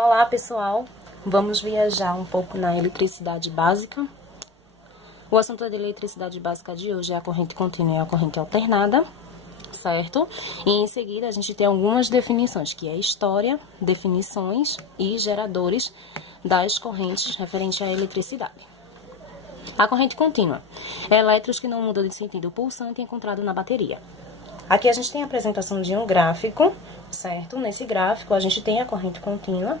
Olá pessoal, vamos viajar um pouco na eletricidade básica. O assunto da eletricidade básica de hoje é a corrente contínua e a corrente alternada, certo? E em seguida a gente tem algumas definições, que é história, definições e geradores das correntes referentes à eletricidade. A corrente contínua é elétrons que não mudam de sentido pulsante encontrado na bateria. Aqui a gente tem a apresentação de um gráfico, certo? Nesse gráfico a gente tem a corrente contínua,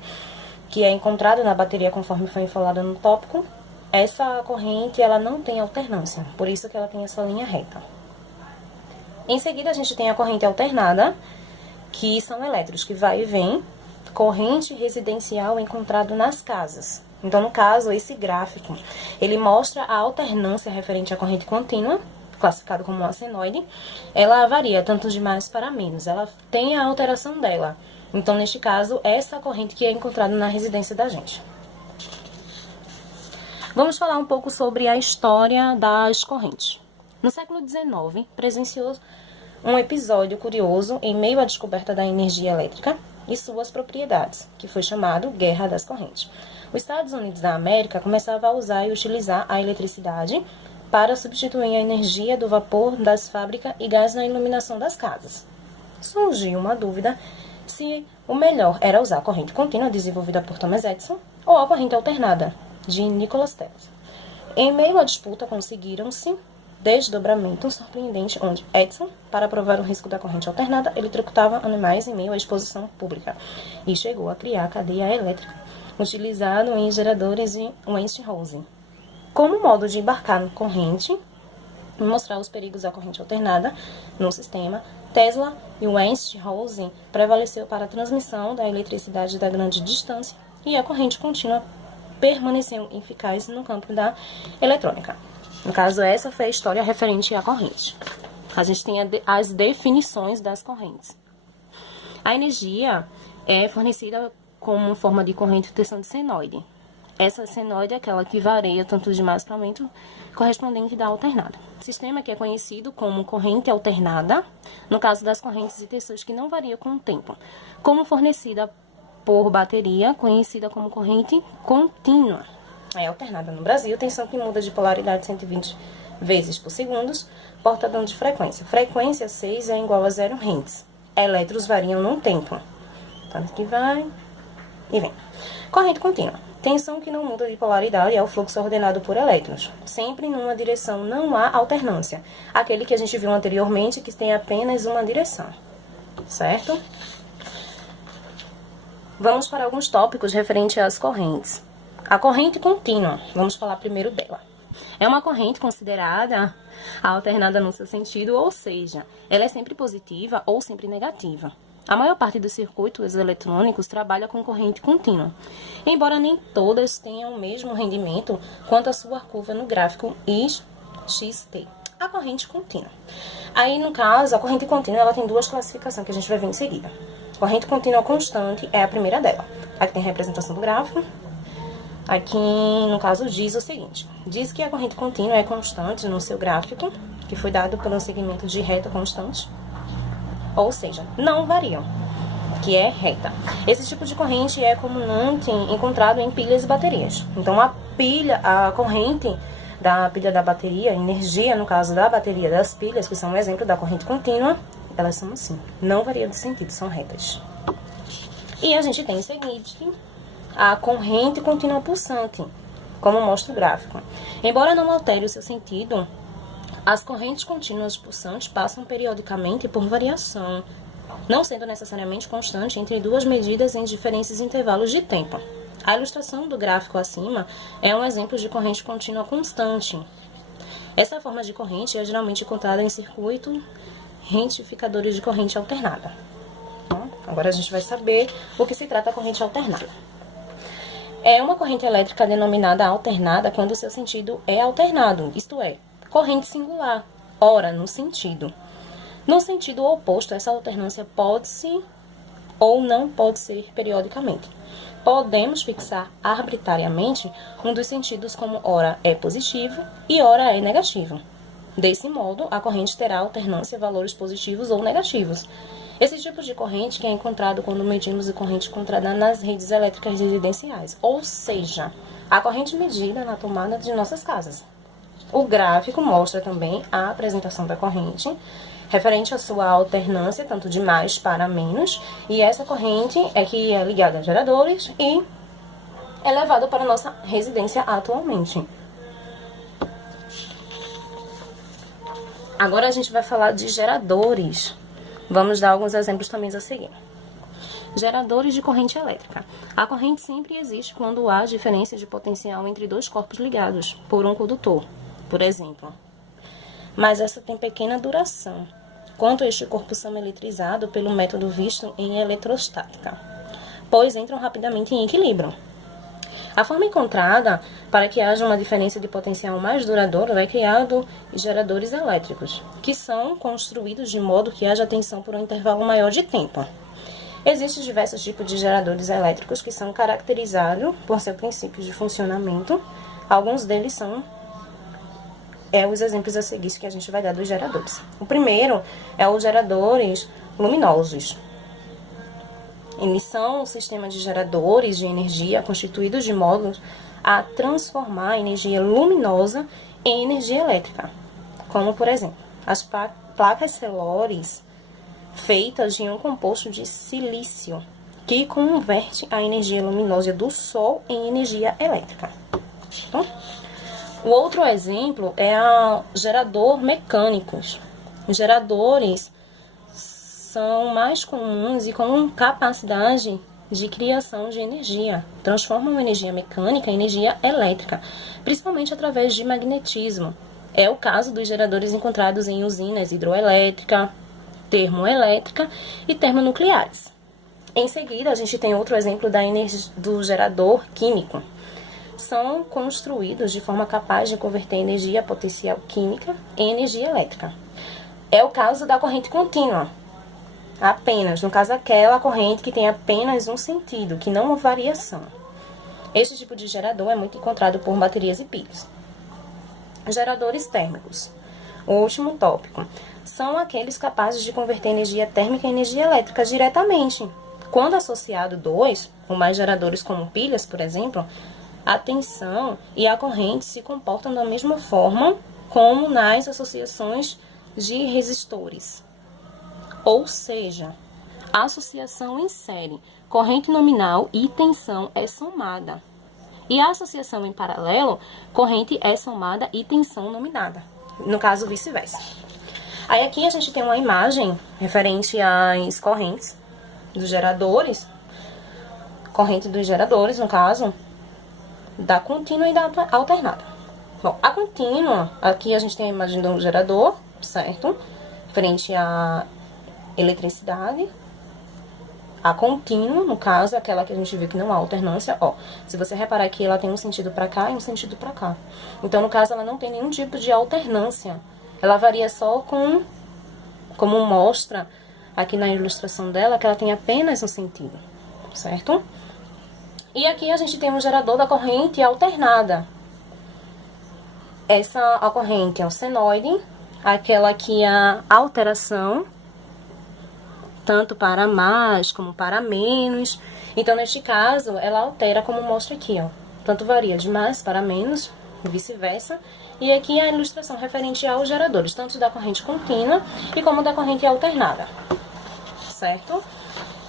que é encontrada na bateria conforme foi falado no tópico. Essa corrente, ela não tem alternância, por isso que ela tem essa linha reta. Em seguida a gente tem a corrente alternada, que são elétrons que vai e vem, corrente residencial encontrado nas casas. Então, no caso, esse gráfico, ele mostra a alternância referente à corrente contínua, classificado como uma senoide. Ela varia tanto de mais para menos, ela tem a alteração dela. Então, neste caso, essa corrente que é encontrada na residência da gente. Vamos falar um pouco sobre a história das correntes. No século XIX, presenciou um episódio curioso em meio à descoberta da energia elétrica e suas propriedades, que foi chamado Guerra das Correntes. Os Estados Unidos da América começava a usar e utilizar a eletricidade para substituir a energia do vapor das fábricas e gás na iluminação das casas. Surgiu uma dúvida se o melhor era usar a corrente contínua desenvolvida por Thomas Edison ou a corrente alternada de Nikola Tesla. Em meio à disputa, conseguiram-se desdobramento surpreendente onde Edison, para provar o risco da corrente alternada, eletrocutava animais em meio à exposição pública e chegou a criar a cadeia elétrica, utilizado em geradores de Westinghouse. Como modo de embarcar na corrente e mostrar os perigos da corrente alternada no sistema, Tesla e Westinghouse prevaleceu para a transmissão da eletricidade da grande distância e a corrente contínua permaneceu eficaz no campo da eletrônica. No caso, essa foi a história referente à corrente. A gente tem as definições das correntes. A energia é fornecida como forma de corrente de tensão de senoide. Essa senoide é aquela que varia tanto de mais para menos, correspondente da alternada. Sistema que é conhecido como corrente alternada, no caso das correntes e tensões que não variam com o tempo, como fornecida por bateria, conhecida como corrente contínua. É alternada no Brasil, tensão que muda de polaridade 120 vezes por segundo, portadão de frequência. Frequência 6 é igual a 0 Hz. Elétrons variam no tempo. Então, aqui vai e vem. Corrente contínua. Tensão que não muda de polaridade é o fluxo ordenado por elétrons. Sempre numa direção, não há alternância. Aquele que a gente viu anteriormente, que tem apenas uma direção. Certo? Vamos para alguns tópicos referentes às correntes. A corrente contínua, vamos falar primeiro dela. É uma corrente considerada alternada no seu sentido, ou seja, ela é sempre positiva ou sempre negativa. A maior parte dos circuitos eletrônicos trabalha com corrente contínua, embora nem todas tenham o mesmo rendimento quanto a sua curva no gráfico XT. A corrente contínua. Aí, no caso, a corrente contínua ela tem duas classificações que a gente vai ver em seguida. Corrente contínua constante é a primeira dela. Aqui tem a representação do gráfico. Aqui, no caso, diz o seguinte. Diz que a corrente contínua é constante no seu gráfico, que foi dado por um segmento de reta constante. Ou seja, não variam, que é reta. Esse tipo de corrente é comumente encontrado em pilhas e baterias. Então, a corrente da pilha da bateria, energia, no caso da bateria das pilhas, que são um exemplo da corrente contínua, elas são assim, não variam de sentido, são retas. E a gente tem em seguinte a corrente contínua pulsante, como mostra o gráfico. Embora não altere o seu sentido, as correntes contínuas pulsantes passam periodicamente por variação, não sendo necessariamente constante entre duas medidas em diferentes intervalos de tempo. A ilustração do gráfico acima é um exemplo de corrente contínua constante. Essa forma de corrente é geralmente encontrada em circuitos retificadores de corrente alternada. Então, agora a gente vai saber o que se trata a corrente alternada. É uma corrente elétrica denominada alternada quando o seu sentido é alternado, isto é, corrente singular, ora no sentido. No sentido oposto, essa alternância pode-se ou não pode ser periodicamente. Podemos fixar arbitrariamente um dos sentidos como ora é positivo e ora é negativo. Desse modo, a corrente terá alternância valores positivos ou negativos. Esse tipo de corrente que é encontrado quando medimos a corrente encontrada nas redes elétricas residenciais, ou seja, a corrente medida na tomada de nossas casas. O gráfico mostra também a apresentação da corrente, referente à sua alternância, tanto de mais para menos, e essa corrente é que é ligada a geradores e é levada para a nossa residência atualmente. Agora a gente vai falar de geradores. Vamos dar alguns exemplos também a seguir. Geradores de corrente elétrica. A corrente sempre existe quando há diferença de potencial entre dois corpos ligados por um condutor, por exemplo. Mas essa tem pequena duração, quando este corpo são eletrizados pelo método visto em eletrostática, pois entram rapidamente em equilíbrio. A forma encontrada para que haja uma diferença de potencial mais duradouro é criado geradores elétricos, que são construídos de modo que haja tensão por um intervalo maior de tempo. Existem diversos tipos de geradores elétricos que são caracterizados por seu princípio de funcionamento. Alguns deles são os exemplos a seguir que a gente vai dar dos geradores. O primeiro é os geradores luminosos. Eles são um sistema de geradores de energia constituídos de modo a transformar a energia luminosa em energia elétrica, como, por exemplo, as placas celulares feitas de um composto de silício, que converte a energia luminosa do Sol em energia elétrica. Então, o outro exemplo é o gerador mecânicos. Os geradores são mais comuns e com capacidade de criação de energia. Transformam energia mecânica em energia elétrica, principalmente através de magnetismo. É o caso dos geradores encontrados em usinas hidroelétrica, termoelétrica e termonucleares. Em seguida, a gente tem outro exemplo do gerador químico. São construídos de forma capaz de converter energia potencial química em energia elétrica. É o caso da corrente contínua. Apenas, no caso, aquela corrente que tem apenas um sentido, que não uma variação. Este tipo de gerador é muito encontrado por baterias e pilhas. Geradores térmicos. O último tópico. São aqueles capazes de converter energia térmica em energia elétrica diretamente. Quando associado dois ou mais geradores como pilhas, por exemplo, a tensão e a corrente se comportam da mesma forma como nas associações de resistores. Ou seja, a associação em série, corrente nominal e tensão é somada. E a associação em paralelo, corrente é somada e tensão nominada. No caso, vice-versa. Aí aqui a gente tem uma imagem referente às correntes dos geradores. Corrente dos geradores, no caso, da contínua e da alternada. Bom, a contínua, aqui a gente tem a imagem de um gerador, certo? Frente à eletricidade. A contínua, no caso, aquela que a gente viu que não há alternância, ó. Se você reparar aqui, ela tem um sentido para cá e um sentido para cá. Então, no caso, ela não tem nenhum tipo de alternância. Ela varia só como mostra aqui na ilustração dela, que ela tem apenas um sentido, certo? E aqui a gente tem um gerador da corrente alternada. A corrente é o senoide, aquela que a alteração tanto para mais como para menos. Então, neste caso, ela altera como mostra aqui, ó. Tanto varia de mais para menos, e vice-versa. E aqui a ilustração referente aos geradores, tanto da corrente contínua e como da corrente alternada, certo?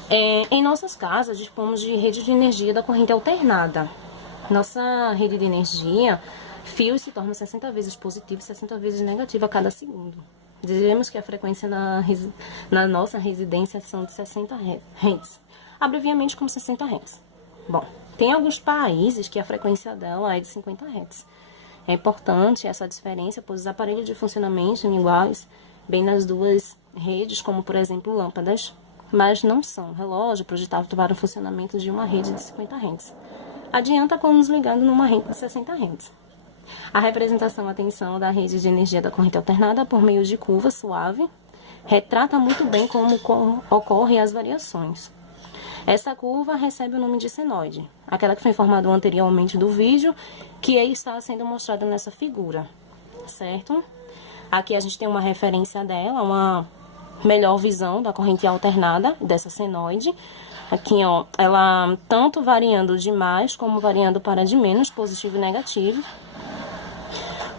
Em nossas casas, dispomos de rede de energia da corrente alternada. Nossa rede de energia, fios se tornam 60 vezes positivo e 60 vezes negativo a cada segundo. Dizemos que a frequência na nossa residência são de 60 Hz, abreviamente como 60 Hz. Bom, tem alguns países que a frequência dela é de 50 Hz. É importante essa diferença, pois os aparelhos de funcionamento são iguais, bem nas duas redes, como por exemplo lâmpadas, mas não são. Relógio projetado para o funcionamento de uma rede de 50 Hz. Adianta quando nos ligando numa rede de 60 Hz. A representação à tensão da rede de energia da corrente alternada por meio de curva suave retrata muito bem como ocorrem as variações. Essa curva recebe o nome de senoide, aquela que foi informada anteriormente do vídeo, que aí está sendo mostrada nessa figura, certo? Aqui a gente tem uma referência dela, melhor visão da corrente alternada dessa senoide. Aqui, ó, ela tanto variando de mais como variando para de menos, positivo e negativo.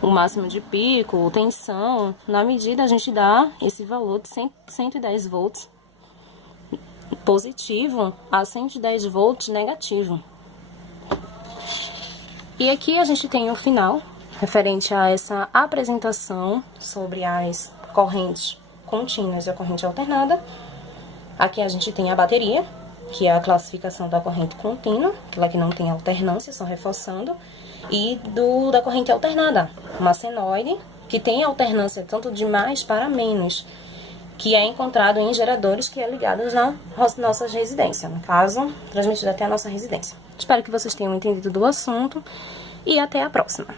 O máximo de pico, tensão, na medida a gente dá esse valor de 110 volts positivo a 110 volts negativo. E aqui a gente tem o final, referente a essa apresentação sobre as correntes contínuas e a corrente alternada. Aqui a gente tem a bateria, que é a classificação da corrente contínua, aquela que não tem alternância, só reforçando, e da corrente alternada, uma senoide, que tem alternância tanto de mais para menos, que é encontrado em geradores que é ligados nas nossas residências, no caso, transmitido até a nossa residência. Espero que vocês tenham entendido do assunto e até a próxima.